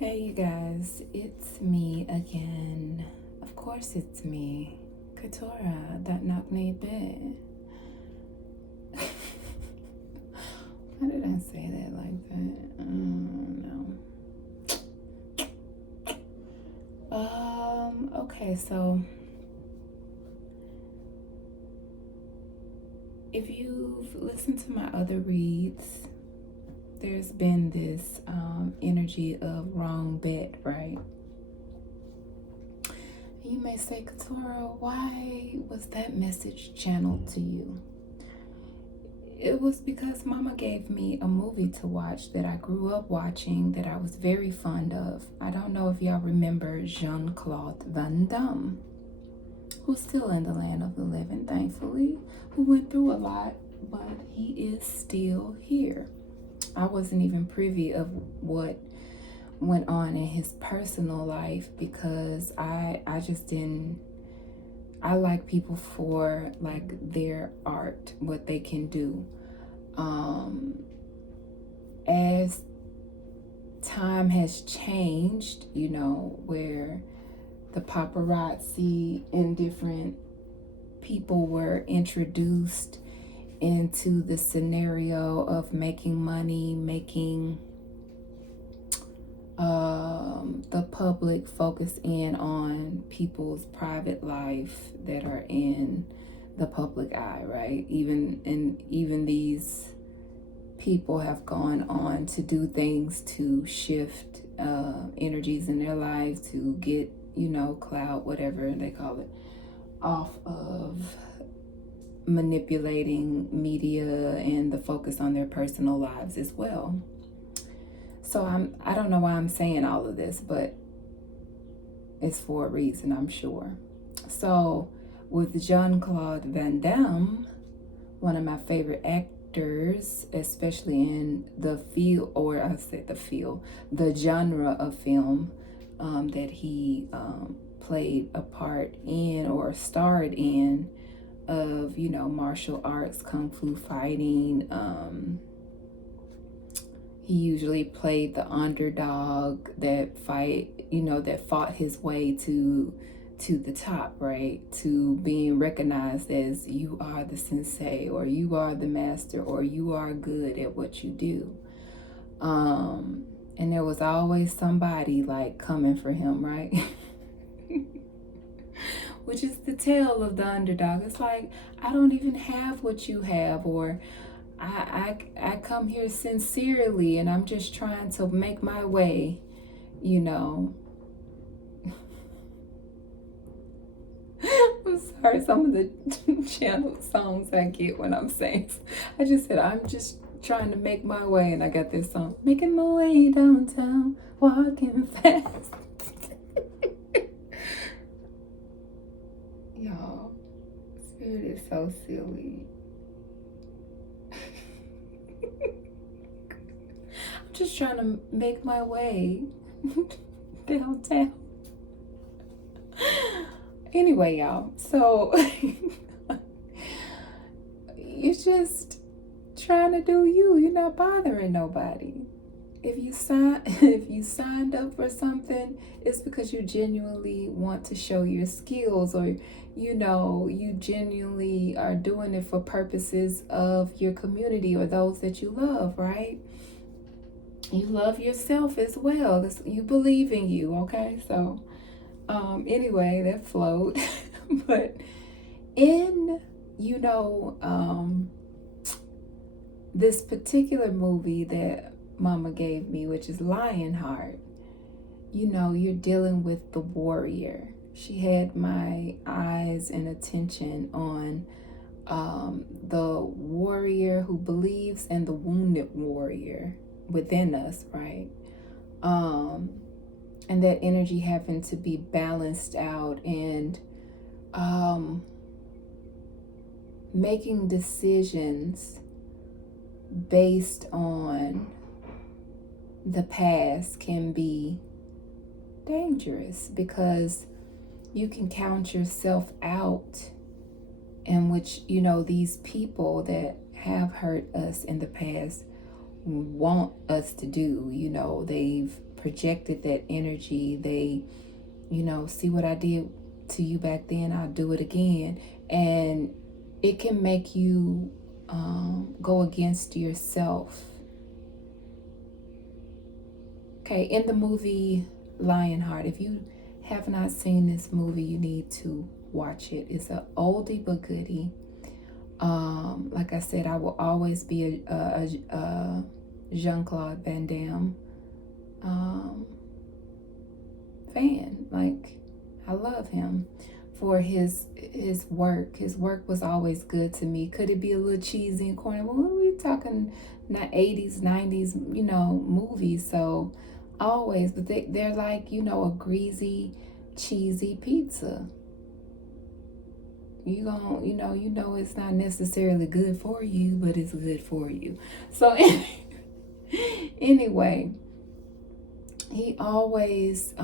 Hey, you guys, it's me again. Of course, it's me, Katora, ThatKnockKneedBih. Why did I say that like that? No. Okay, so if you've listened to my other reads, there's been this energy of wrong bet, right? You may say, Katora, why was that message channeled to you? It was because Mama gave me a movie to watch that I grew up watching that I was very fond of. I don't know if y'all remember Jean-Claude Van Damme, who's still in the land of the living, thankfully, who went through a lot, but he is still here. I wasn't even privy of what went on in his personal life because I just didn't. I like people for like their art, what they can do. As time has changed, where the paparazzi and different people were introduced into the scenario of making money, making the public focus in on people's private life that are in the public eye, right? Even these people have gone on to do things to shift energies in their lives to get, clout, whatever they call it, off of manipulating media and the focus on their personal lives as well. So I don't know why I'm saying all of this, but it's for a reason, I'm sure. So with Jean-Claude Van Damme, one of my favorite actors, especially in the field, or I said the genre of film that he played a part in or starred in, of martial arts, kung fu fighting. He usually played the underdog that fought his way to the top, right? To being recognized as you are the sensei, or you are the master, or you are good at what you do. And there was always somebody like coming for him, right? Which is the tale of the underdog. It's like, I don't even have what you have, or I come here sincerely and I'm just trying to make my way, I'm sorry, some of the channel songs I get when I'm saying, I just said, I'm just trying to make my way, and I got this song, making my way downtown, walking fast. Y'all, Spirit is so silly. I'm just trying to make my way downtown. Anyway, y'all, so you're just trying to do you. You're not bothering nobody. If you signed up for something, it's because you genuinely want to show your skills, or you genuinely are doing it for purposes of your community or those that you love, right? You love yourself as well. You believe in you, okay? So anyway, that flowed. But in this particular movie that Mama gave me, which is Lionheart, you're dealing with the warrior. She had my eyes and attention on the warrior who believes and the wounded warrior within us, right? And that energy having to be balanced out, and making decisions based on the past can be dangerous, because you can count yourself out, in which these people that have hurt us in the past want us to do. They've projected that energy. They, see what I did to you back then, I'll do it again. And it can make you go against yourself. Okay, in the movie Lionheart, if you have not seen this movie, you need to watch it. It's an oldie but goodie. Like I said, I will always be a Jean-Claude Van Damme fan. Like, I love him for his work. His work was always good to me. Could it be a little cheesy and corny? Well, we're talking not 80s, 90s, movies. So always, but they're like, a greasy, cheesy pizza. You it's not necessarily good for you, but it's good for you. So anyway, he always,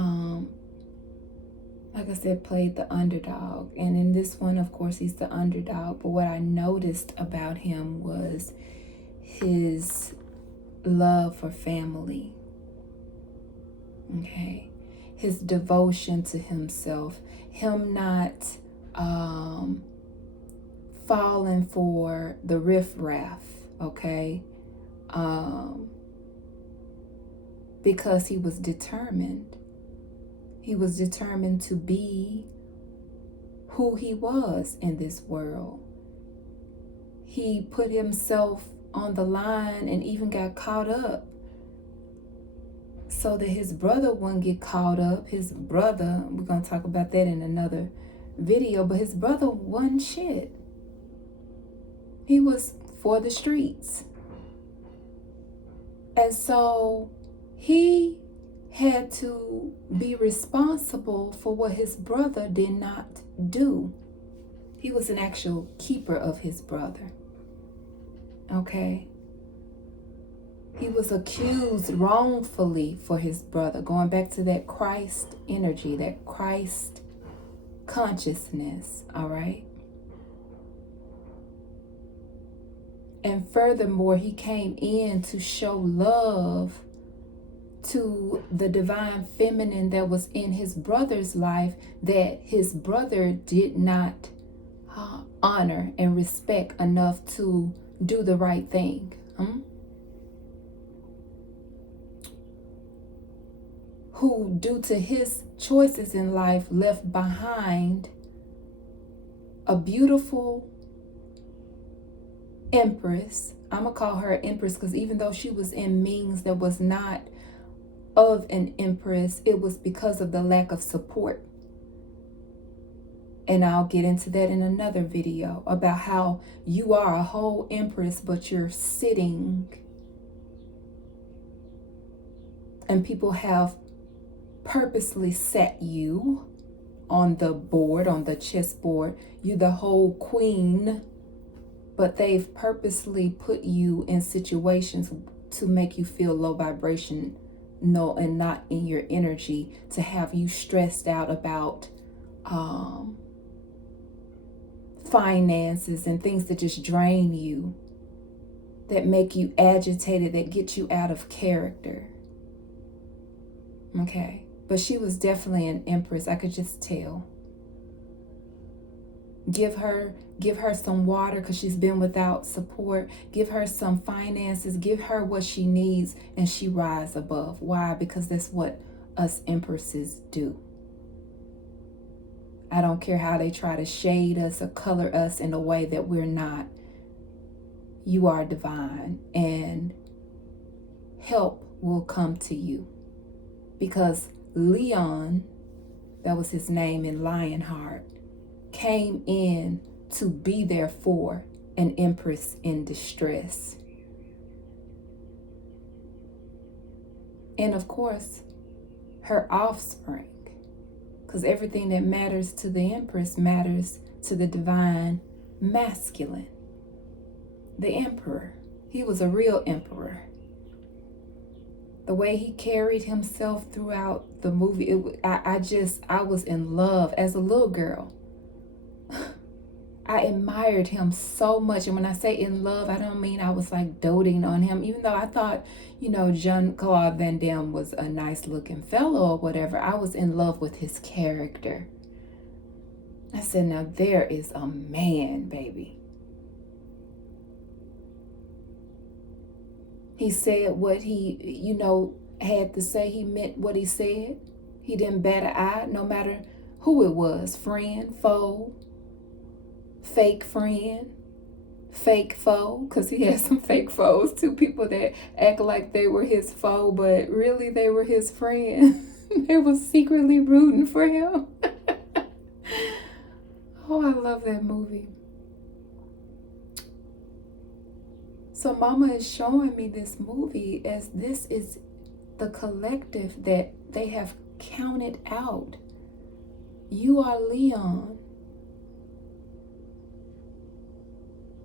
like I said, played the underdog. And in this one, of course, he's the underdog. But what I noticed about him was his love for family. Okay. His devotion to himself. Him not falling for the riffraff. Okay. Because he was determined. He was determined to be who he was in this world. He put himself on the line and even got caught up so that his brother wouldn't get caught up. His brother, we're going to talk about that in another video, but his brother wasn't shit. He was for the streets. And so he had to be responsible for what his brother did not do. He was an actual keeper of his brother. Okay? He was accused wrongfully for his brother, going back to that Christ energy, that Christ consciousness, all right? And furthermore, he came in to show love to the divine feminine that was in his brother's life that his brother did not honor and respect enough to do the right thing. Who, due to his choices in life, left behind a beautiful empress. I'm going to call her empress because even though she was in means that was not of an empress, it was because of the lack of support. And I'll get into that in another video about how you are a whole empress, but you're sitting and people have purposely set you on the board, on the chessboard. You're the whole queen, but they've purposely put you in situations to make you feel low vibration, no, and not in your energy, to have you stressed out about finances and things that just drain you, that make you agitated, that get you out of character. Okay. But she was definitely an empress. I could just tell. Give her some water because she's been without support. Give her some finances. Give her what she needs and she rise above. Why? Because that's what us empresses do. I don't care how they try to shade us or color us in a way that we're not. You are divine and help will come to you. Because Leon, that was his name in Lionheart, came in to be there for an empress in distress. And of course, her offspring, because everything that matters to the empress matters to the divine masculine. The emperor, he was a real emperor. The way he carried himself throughout the movie, I was in love as a little girl. I admired him so much. And when I say in love, I don't mean I was like doting on him, even though I thought, Jean-Claude Van Damme was a nice looking fellow or whatever. I was in love with his character. I said, now there is a man, baby. He said what he, had to say. He meant what he said. He didn't bat an eye, no matter who it was, friend, foe, fake friend, fake foe, because he had some fake foes too, people that act like they were his foe, but really they were his friend. They were secretly rooting for him. Oh, I love that movie. So Mama is showing me this movie as this is the collective that they have counted out. You are Leon.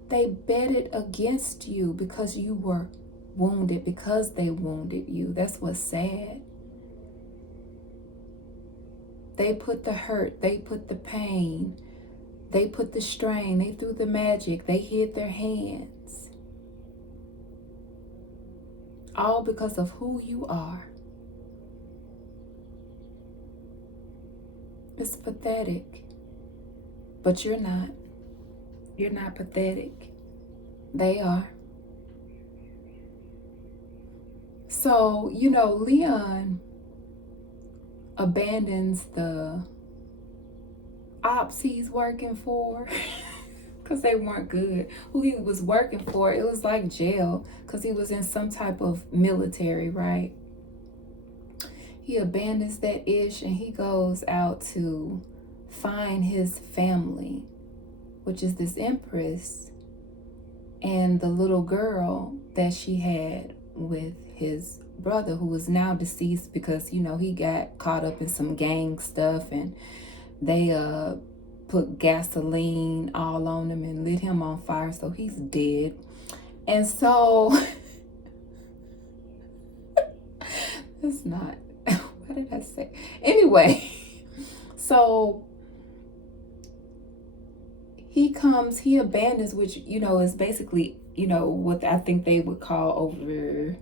They betted against you because you were wounded, because they wounded you. That's what's sad. They put the hurt, they put the pain, they put the strain, they threw the magic, they hid their hands. All because of who you are. It's pathetic. But you're not. You're not pathetic. They are. So, Leon abandons the ops he's working for because they weren't good. Who he was working for, it was like jail because he was in some type of military, right? He abandons that ish and he goes out to find his family, which is this empress and the little girl that she had with his brother, who is now deceased because, he got caught up in some gang stuff and they put gasoline all on him and lit him on fire, so he's dead. And so that's not, what did I say? Anyway, so he abandons, which, is basically, what I think they would call over,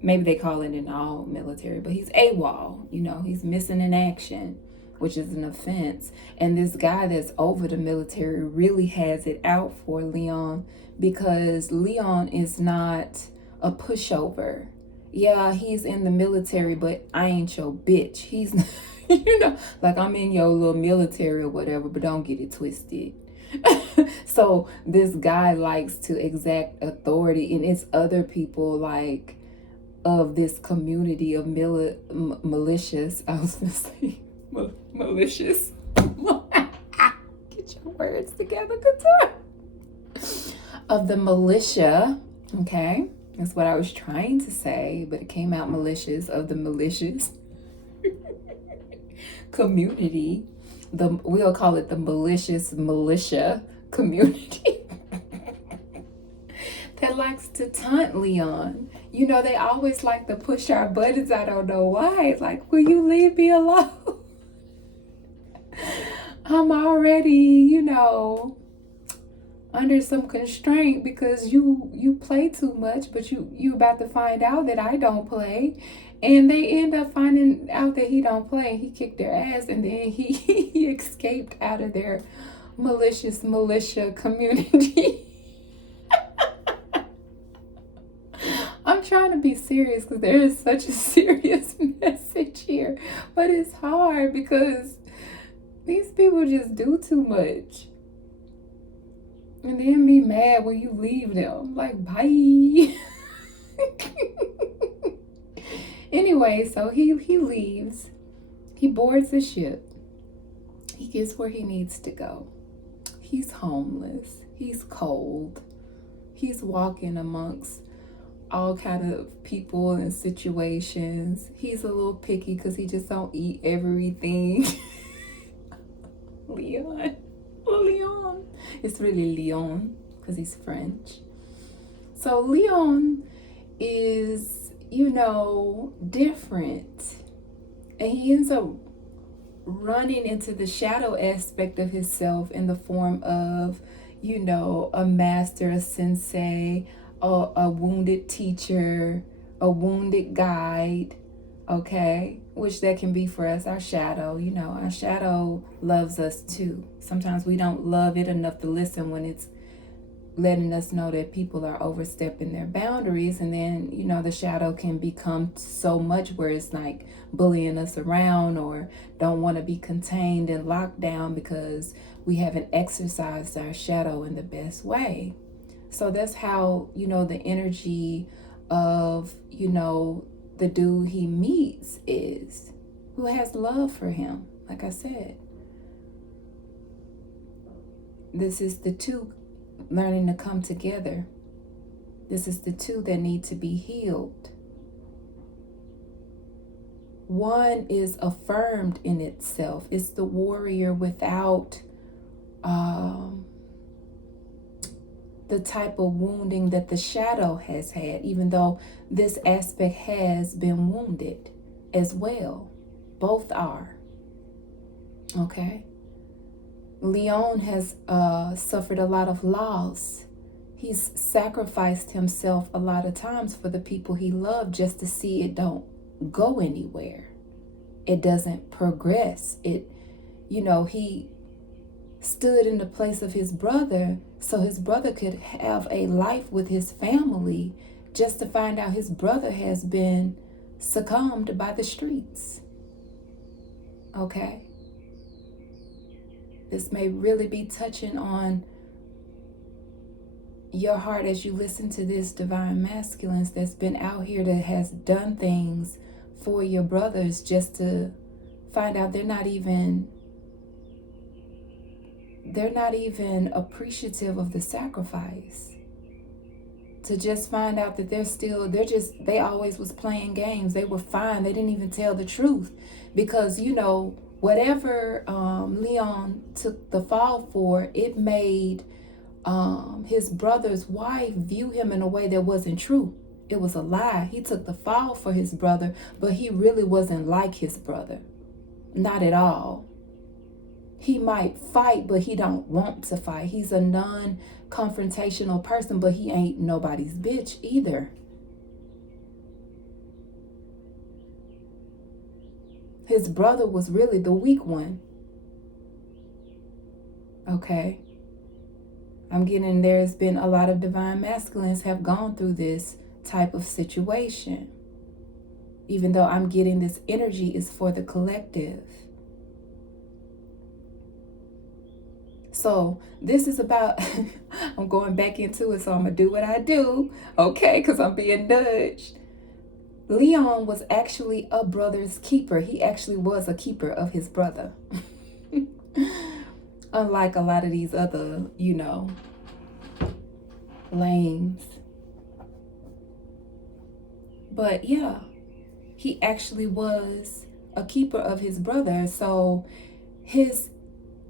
maybe they call it in all military, but he's AWOL, he's missing in action, which is an offense. And this guy that's over the military really has it out for Leon because Leon is not a pushover. Yeah, he's in the military, but I ain't your bitch. He's, like I'm in your little military or whatever, but don't get it twisted. So this guy likes to exact authority, and it's other people like of this community of malicious. I was gonna say malicious. Get your words together, Couture. Of the militia, okay, that's what I was trying to say, but it came out malicious. Of the malicious community. We'll call it the malicious militia community that likes to taunt Leon. They always like to push our buttons. I don't know why. It's like, will you leave me alone? I'm already, under some constraint because you play too much, but you about to find out that I don't play. And they end up finding out that he don't play. He kicked their ass, and then he escaped out of their malicious militia community. I'm trying to be serious because there is such a serious message here. But it's hard because these people just do too much. And then be mad when you leave them. Like, bye. Anyway, so he leaves. He boards the ship. He gets where he needs to go. He's homeless. He's cold. He's walking amongst all kind of people and situations. He's a little picky because he just don't eat everything. Leon. It's really Leon because he's French. So Leon is, different. And he ends up running into the shadow aspect of himself in the form of, a master, a sensei, a wounded teacher, a wounded guide, okay? Which that can be for us, our shadow. Our shadow loves us too. Sometimes we don't love it enough to listen when it's letting us know that people are overstepping their boundaries, and then the shadow can become so much where it's like bullying us around or don't want to be contained and locked down because we haven't exercised our shadow in the best way. So that's how the energy of the dude he meets is, who has love for him. Like I said, this is the two learning to come together. This is the two that need to be healed. One is affirmed in itself. It's the warrior without the type of wounding that the shadow has had, even though this aspect has been wounded as well. Both are. Okay? Leon has suffered a lot of loss. He's sacrificed himself a lot of times for the people he loved just to see it don't go anywhere. It doesn't progress. He stood in the place of his brother so his brother could have a life with his family, just to find out his brother has been succumbed by the streets. Okay? This may really be touching on your heart as you listen to this, divine masculines that's been out here, that has done things for your brothers just to find out they're not even appreciative of the sacrifice. To just find out that they always was playing games. They were fine. They didn't even tell the truth because, whatever Leon took the fall for, it made his brother's wife view him in a way that wasn't true. It was a lie. He took the fall for his brother, but he really wasn't like his brother. Not at all. He might fight, but he don't want to fight. He's a non-confrontational person, but he ain't nobody's bitch either. His brother was really the weak one. Okay. I'm getting there's been a lot of divine masculines have gone through this type of situation. Even though I'm getting this energy is for the collective. So this is about, I'm going back into it, so I'm going to do what I do, okay, because I'm being nudged. Leon was actually a brother's keeper. He actually was a keeper of his brother. Unlike a lot of these other, lames. But yeah, he actually was a keeper of his brother. So his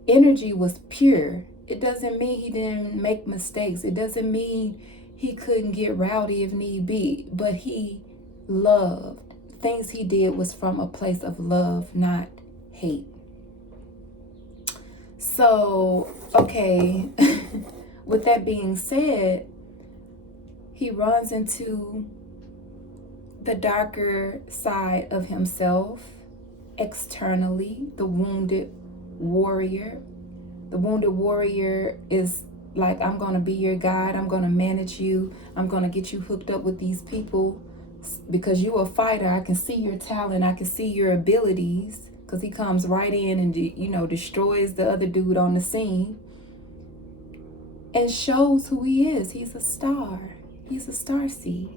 energy was pure. It doesn't mean he didn't make mistakes. It doesn't mean he couldn't get rowdy if need be. But he loved. Things he did was from a place of love, not hate. So, okay, with that being said, he runs into the darker side of himself externally, the wounded warrior. The wounded warrior is like, I'm going to be your guide. I'm going to manage you. I'm going to get you hooked up with these people because you're a fighter. I can see your talent. I can see your abilities, because he comes right in and, destroys the other dude on the scene and shows who he is. He's a star. He's a starseed.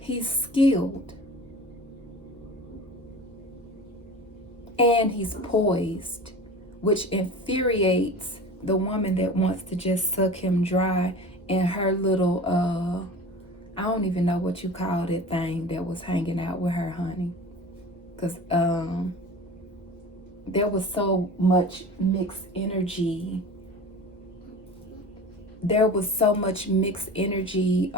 He's skilled. And he's poised, which infuriates the woman that wants to just suck him dry in her little, I don't even know what you call that thing that was hanging out with her, honey. Because there was so much mixed energy. There was so much mixed energy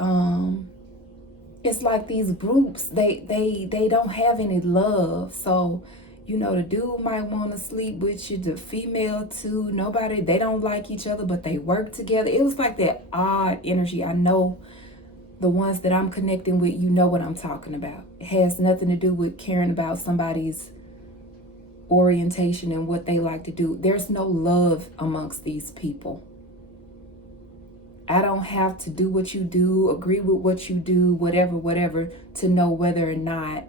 it's like these groups, they don't have any love. So, you know, the dude might want to sleep with you, the female too. Nobody, they don't like each other, but they work together. It was like that odd energy. I know the ones that I'm connecting with, you know what I'm talking about. It has nothing to do with caring about somebody's orientation and what they like to do. There's no love amongst these people. I don't have to do what you do, agree with what you do, whatever, to know whether or not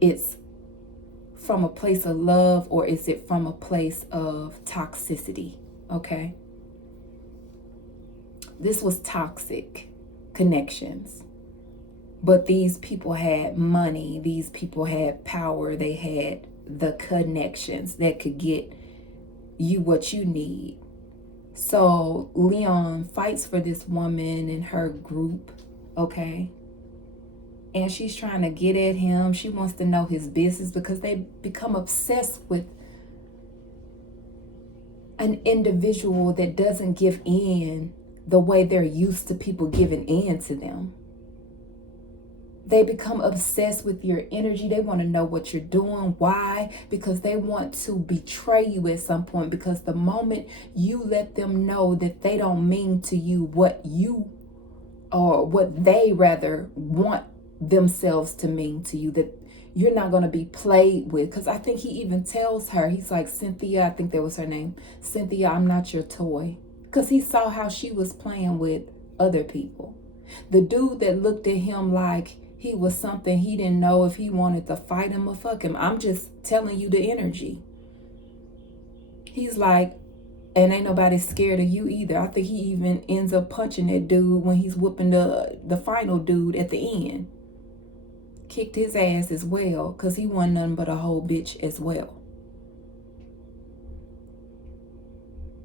it's from a place of love or is it from a place of toxicity, okay? This was toxic connections. But these people had money, these people had power, they had the connections that could get you what you need. So Leon fights for this woman in her group, okay? And she's trying to get at him. She wants to know his business because they become obsessed with an individual that doesn't give in the way they're used to people giving in to them. They become obsessed with your energy. They want to know what you're doing. Why? Because they want to betray you at some point. Because the moment you let them know that they don't mean to you what you, or what they rather want themselves to mean to you, that you're not going to be played with. Because I think he even tells her, he's like, Cynthia, I think that was her name. Cynthia, I'm not your toy. Because he saw how she was playing with other people. The dude that looked at him like he was something he didn't know if he wanted to fight him or fuck him. I'm just telling you the energy. He's like, and ain't nobody scared of you either. I think he even ends up punching that dude when he's whooping the final dude at the end. Kicked his ass as well, because he wasn't nothing but a whole bitch as well.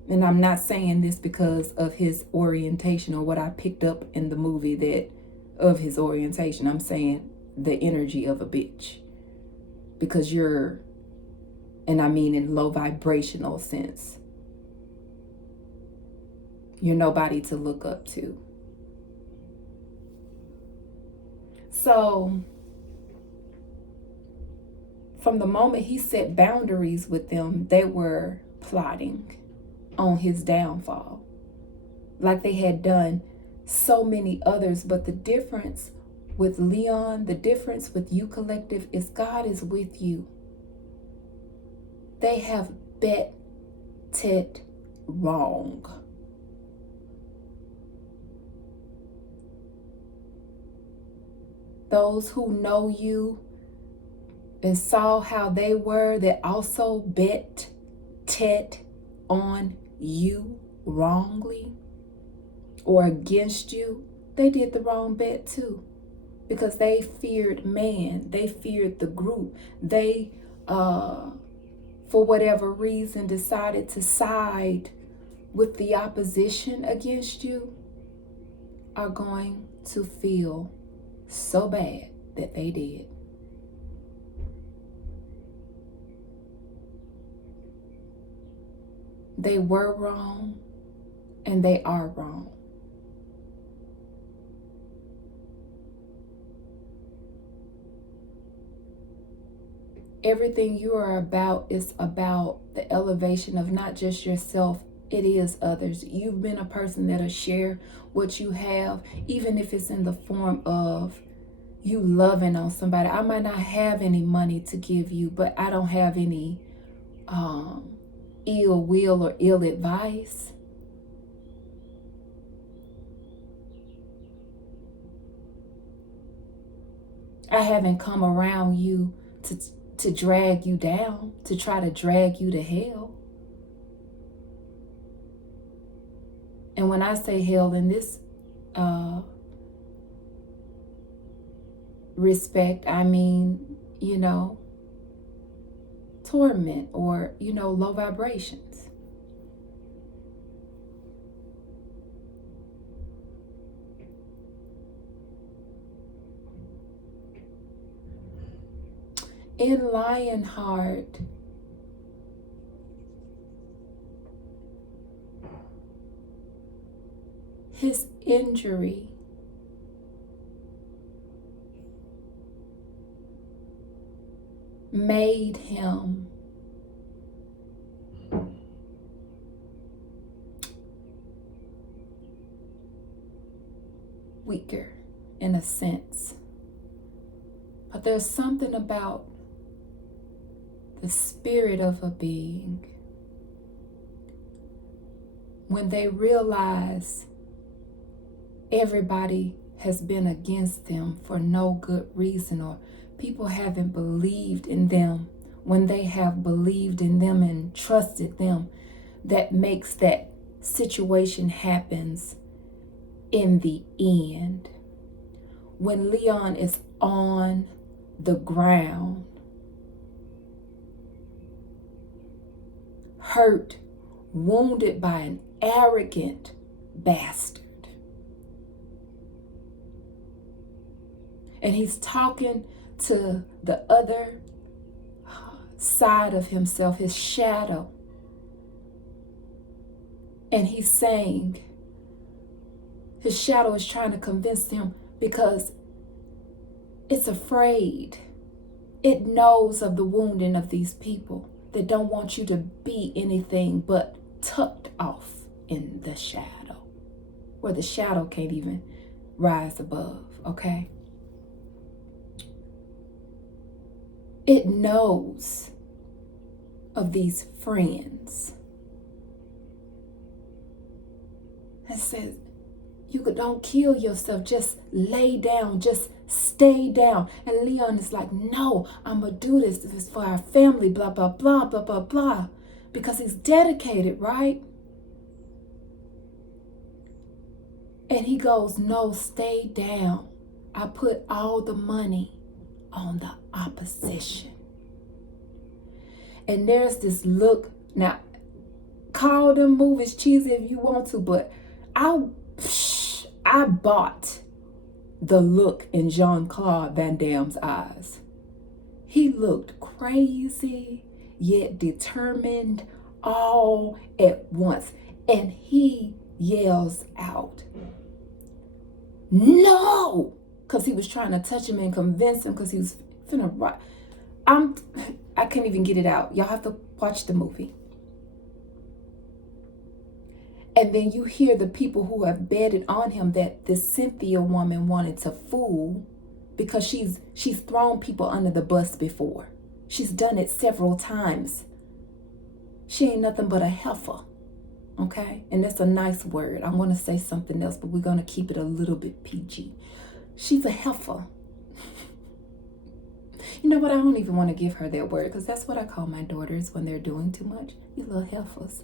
And I'm not saying this because of his orientation or what I picked up in the movie that of his orientation. I'm saying the energy of a bitch. Because you're, and I mean in low vibrational sense, you're nobody to look up to. So from the moment he set boundaries with them, they were plotting on his downfall, like they had done so many others. But the difference with Leon, the difference with you collective, is God is with you. They have betted wrong. Those who know you and saw how they were, that also betted on you wrongly or against you, they did the wrong bet too. Because they feared man, they feared the group. They, for whatever reason, decided to side with the opposition against you, are going to feel so bad that they did. They were wrong and they are wrong. Everything you are about is about the elevation of not just yourself, it is others. You've been a person that'll share what you have, even if it's in the form of you loving on somebody. I might not have any money to give you, but I don't have any ill will or ill advice. I haven't come around you to drag you down, to try to drag you to hell. And when I say hell in this respect, I mean, torment or, low vibrations. In Lionheart, his injury made him weaker in a sense. But there's something about the spirit of a being when they realize everybody has been against them for no good reason, or people haven't believed in them when they have believed in them and trusted them, that makes that situation happens in the end. When Leon is on the ground, hurt, wounded by an arrogant bastard, and he's talking to the other side of himself, his shadow, and he's saying, his shadow is trying to convince him because it's afraid. It knows of the wounding of these people that don't want you to be anything but tucked off in the shadow, where the shadow can't even rise above, okay? It knows of these friends. It says, don't kill yourself, just lay down, just stay down. And Leon is like, no, I'm gonna do this. This is for our family, blah, blah, blah, blah, blah, blah. Because he's dedicated, right? And he goes, no, stay down. I put all the money on the opposition. And there's this look. Now, call them movies cheesy if you want to, but I bought the look in Jean-Claude Van Damme's eyes. He looked crazy, yet determined all at once. And he yells out, no! Because he was trying to touch him and convince him, because he was finna rock. I can't even get it out. Y'all have to watch the movie. And then you hear the people who have betted on him that this Cynthia woman wanted to fool, because she's thrown people under the bus before. She's done it several times. She ain't nothing but a heifer, okay? And that's a nice word. I want to say something else, but we're going to keep it a little bit PG. She's a heifer. You know what? I don't even want to give her that word, because that's what I call my daughters when they're doing too much. You little heifers.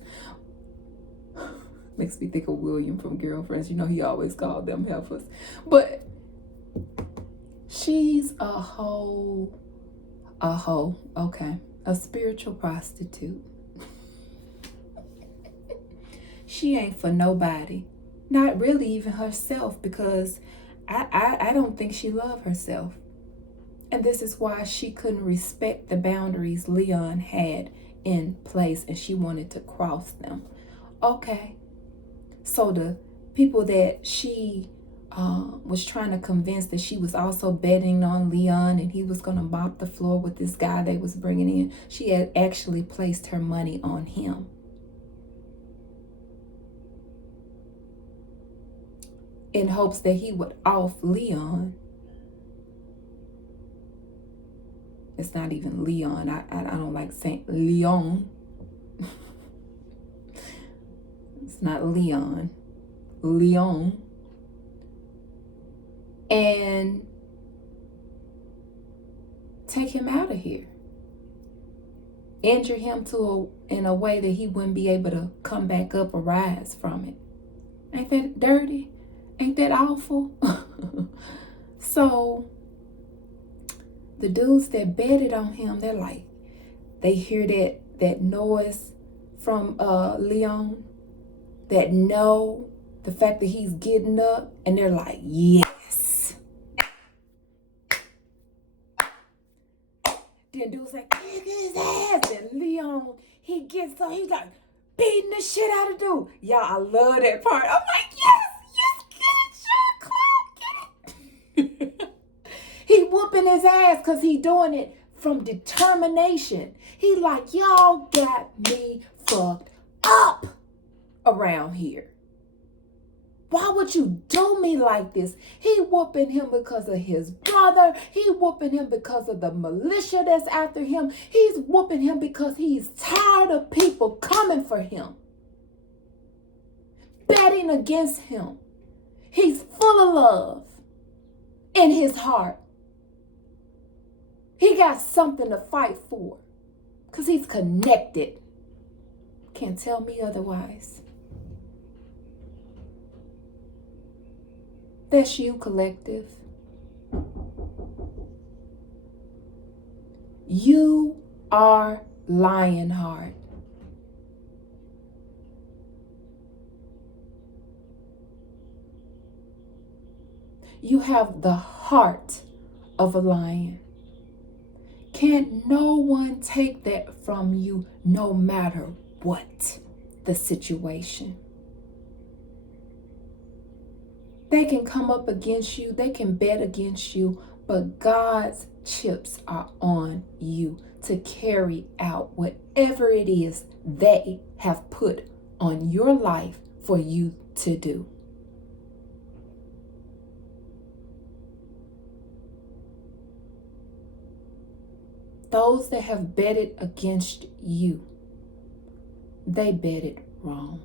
Makes me think of William from Girlfriends. You know, he always called them heifers. But she's a hoe, okay. A spiritual prostitute. She ain't for nobody. Not really even herself, because I don't think she loved herself. And this is why she couldn't respect the boundaries Leon had in place, and she wanted to cross them. Okay. So the people that she was trying to convince that she was also betting on Leon and he was going to mop the floor with this guy they was bringing in, she had actually placed her money on him. In hopes that he would off Leon. It's not even Leon. I don't like saying Leon. It's not Leon. Leon. And take him out of here. Injure him in a way that he wouldn't be able to come back up or rise from it. Ain't that dirty? Ain't that awful? So the dudes that betted on him, they're like, they hear that noise from Leon, that know the fact that he's getting up, and they're like, yes. Then dude's like, kick his ass. And Leon, he gets up, he's like beating the shit out of dude. Y'all, I love that part. I'm like, yes, get it, Jean-Claude, get it. He whooping his ass because he doing it from determination. He like, y'all got me fucked up around here. Why would you do me like this? He whooping him because of his brother. He whooping him because of the militia that's after him. He's whooping him because he's tired of people coming for him, betting against him. He's full of love in his heart. He got something to fight for because he's connected. Can't tell me otherwise. That's you, collective. You are Lionheart. You have the heart of a lion. Can't no one take that from you, no matter what the situation. They can come up against you, they can bet against you, but God's chips are on you to carry out whatever it is they have put on your life for you to do. Those that have betted against you, they betted wrong.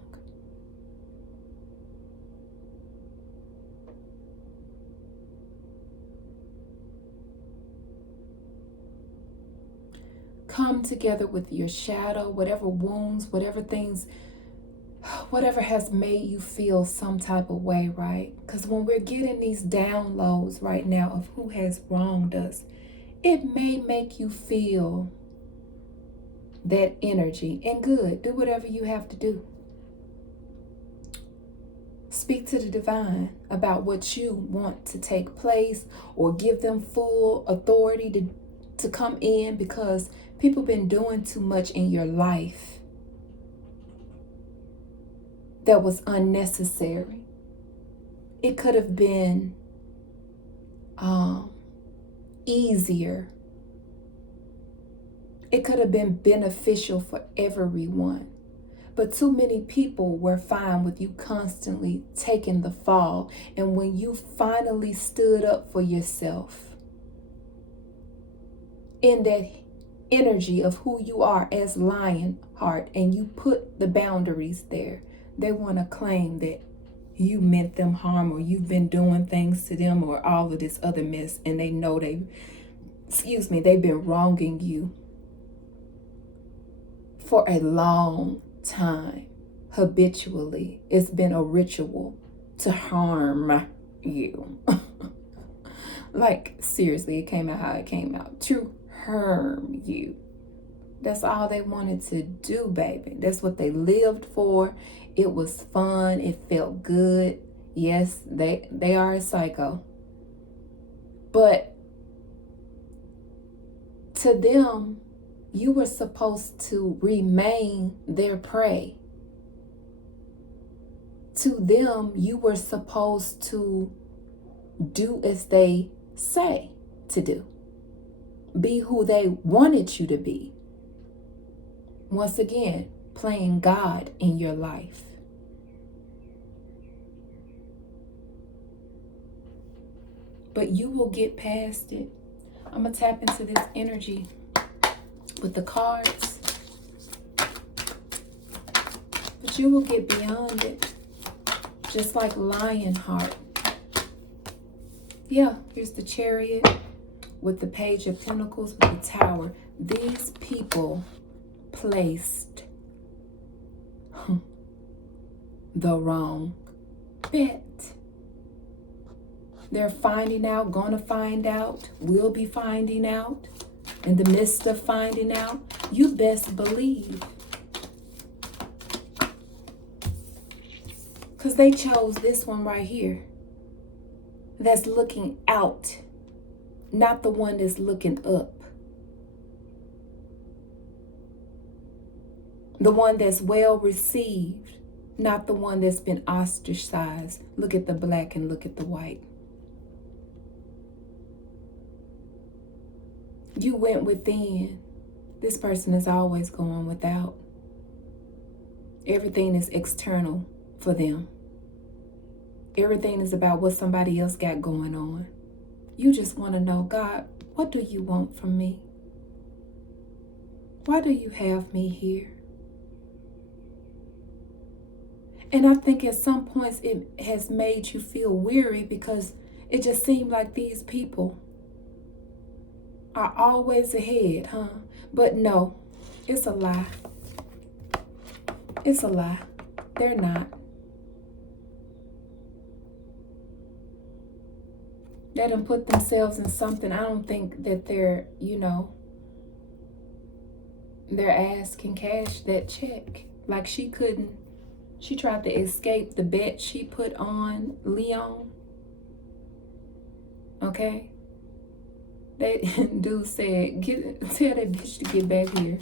Come together with your shadow, whatever wounds, whatever things, whatever has made you feel some type of way, right? Because when we're getting these downloads right now of who has wronged us, it may make you feel that energy. And good, do whatever you have to do. Speak to the divine about what you want to take place, or give them full authority to come in, because people been doing too much in your life that was unnecessary. It could have been easier. It could have been beneficial for everyone. But too many people were fine with you constantly taking the fall. And when you finally stood up for yourself in that energy of who you are as Lionheart, and you put the boundaries there, they want to claim that you meant them harm, or you've been doing things to them, or all of this other mess, and they know they've been wronging you for a long time. Habitually, it's been a ritual to harm you. Like, seriously, it came out how it came out. To harm you. That's all they wanted to do, baby. That's what they lived for. It was fun. It felt good. Yes, they are a psycho. But to them, you were supposed to remain their prey. To them, you were supposed to do as they say to do. Be who they wanted you to be. Once again, playing God in your life. But you will get past it. I'm going to tap into this energy with the cards. But you will get beyond it. Just like Lionheart. Yeah, here's the Chariot with the Page of Pentacles with the Tower. These people placed the wrong bet. They're finding out, gonna find out, will be finding out. In the midst of finding out, you best believe. Because they chose this one right here. That's looking out, not the one that's looking up. The one that's well received, not the one that's been ostracized. Look at the black and look at the white. You went within. This person is always going without. Everything is external for them. Everything is about what somebody else got going on. You just want to know, God, what do you want from me? Why do you have me here? And I think at some points it has made you feel weary because it just seemed like these people are always ahead, huh? But no, it's a lie. It's a lie. They're not. They done put themselves in something. I don't think that they're, their ass can cash that check. Like she couldn't. She tried to escape the bet she put on Leon. Okay? That dude said, tell that bitch to get back here.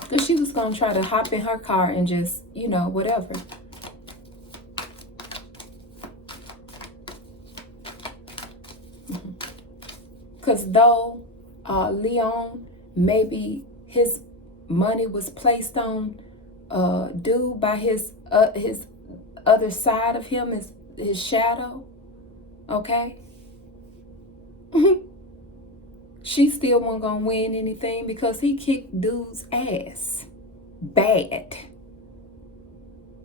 Because she was going to try to hop in her car and just, whatever. Because though Leon, maybe his money was placed on dude by his other side of him, his shadow, okay? She still wasn't gonna win anything because he kicked dude's ass bad.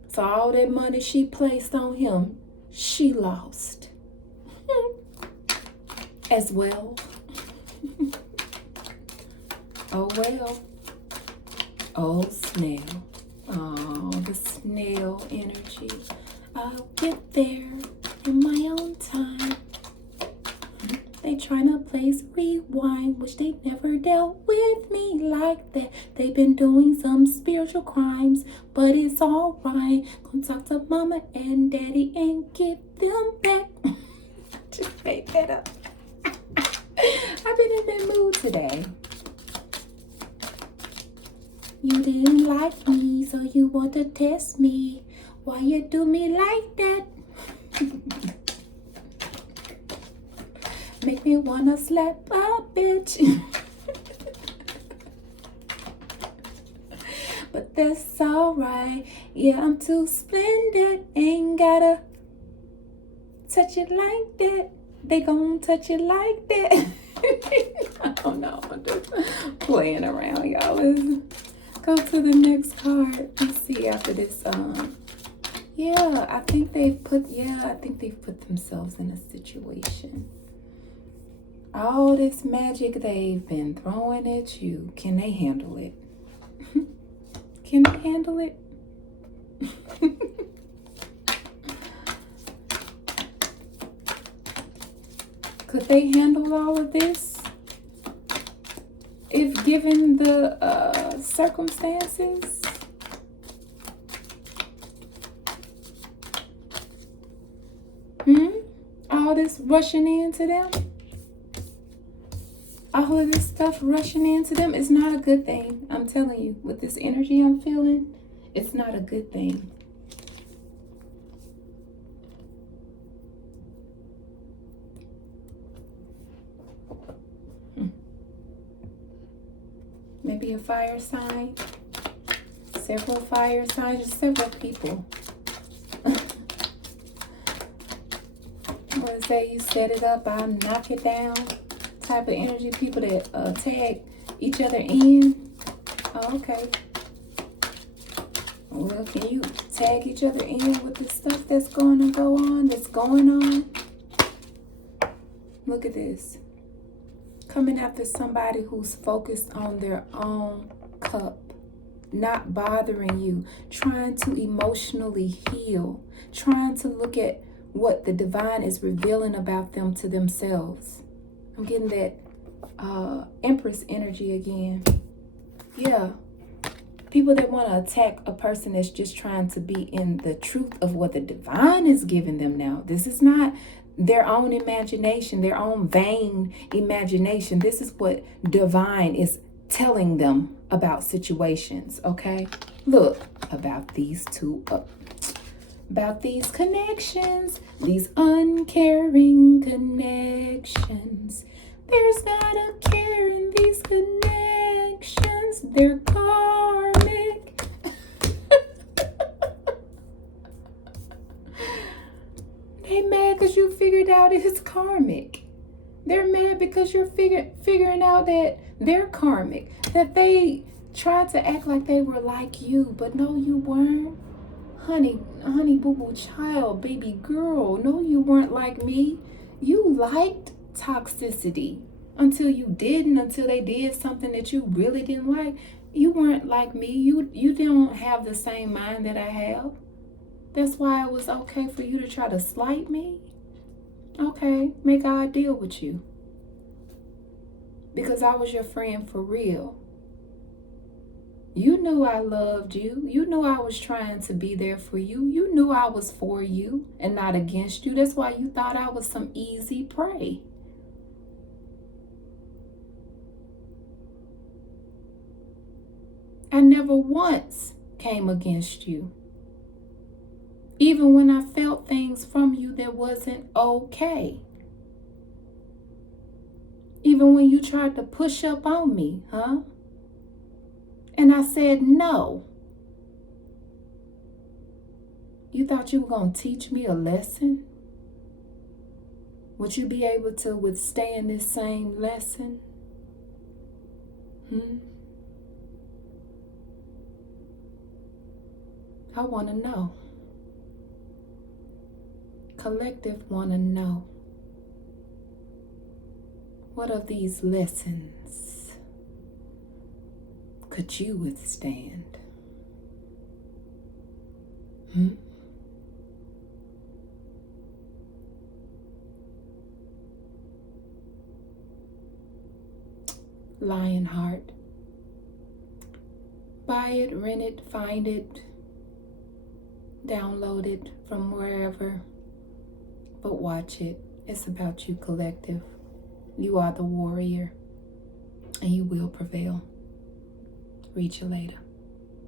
So all that money she placed on him, she lost as well. Oh well. Oh snail. Oh, the snail energy. I'll get there in my own time. They trying to place rewind, which they never dealt with me like that. They've been doing some spiritual crimes, but it's alright. Gonna talk to mama and daddy and get them back. Just made that up. I've been in that mood today. You didn't like me, so you want to test me. Why you do me like that? Make me wanna slap a bitch. But that's alright. Yeah, I'm too splendid. Ain't gotta touch it like that. They gon' touch it like that. I don't know. I'm just playing around, y'all. Let's go to the next card. Let's see after this. Yeah, I think they've put themselves in a situation. All this magic they've been throwing at you, can they handle it? Can they handle it? Could they handle all of this if given the circumstances? All this rushing into them? All of this stuff rushing into them is not a good thing. I'm telling you, with this energy I'm feeling, it's not a good thing. Maybe a fire sign, several fire signs, just several people. What say you set it up, I'll knock it down. Type of energy, people that tag each other in. Oh, okay. Well, can you tag each other in with the stuff that's going to go on, that's going on? Look at this. Coming after somebody who's focused on their own cup, not bothering you, trying to emotionally heal, trying to look at what the divine is revealing about them to themselves. I'm getting that Empress energy again. Yeah. People that want to attack a person that's just trying to be in the truth of what the divine is giving them now. This is not their own imagination, their own vain imagination. This is what divine is telling them about situations, okay? Look, about these two, about these connections, these uncaring connections. There's not because you're figuring out that they're karmic, that they tried to act like they were like you, but no, you weren't. Honey, boo boo child, baby girl, no, you weren't like me. You liked toxicity until they did something that you really didn't like. You weren't like me. You don't have the same mind that I have. That's why it was okay for you to try to slight me. Okay, may God deal with you. Because I was your friend for real. You knew I loved you. You knew I was trying to be there for you. You knew I was for you and not against you. That's why you thought I was some easy prey. I never once came against you. Even when I felt things from you that wasn't okay. Even when you tried to push up on me, huh? And I said no. You thought you were going to teach me a lesson? Would you be able to withstand this same lesson? I want to know. Collective want to know. What of these lessons could you withstand? Lionheart. Buy it, rent it, find it, download it from wherever, but watch it. It's about you, collective. You are the warrior, and you will prevail. Read you later.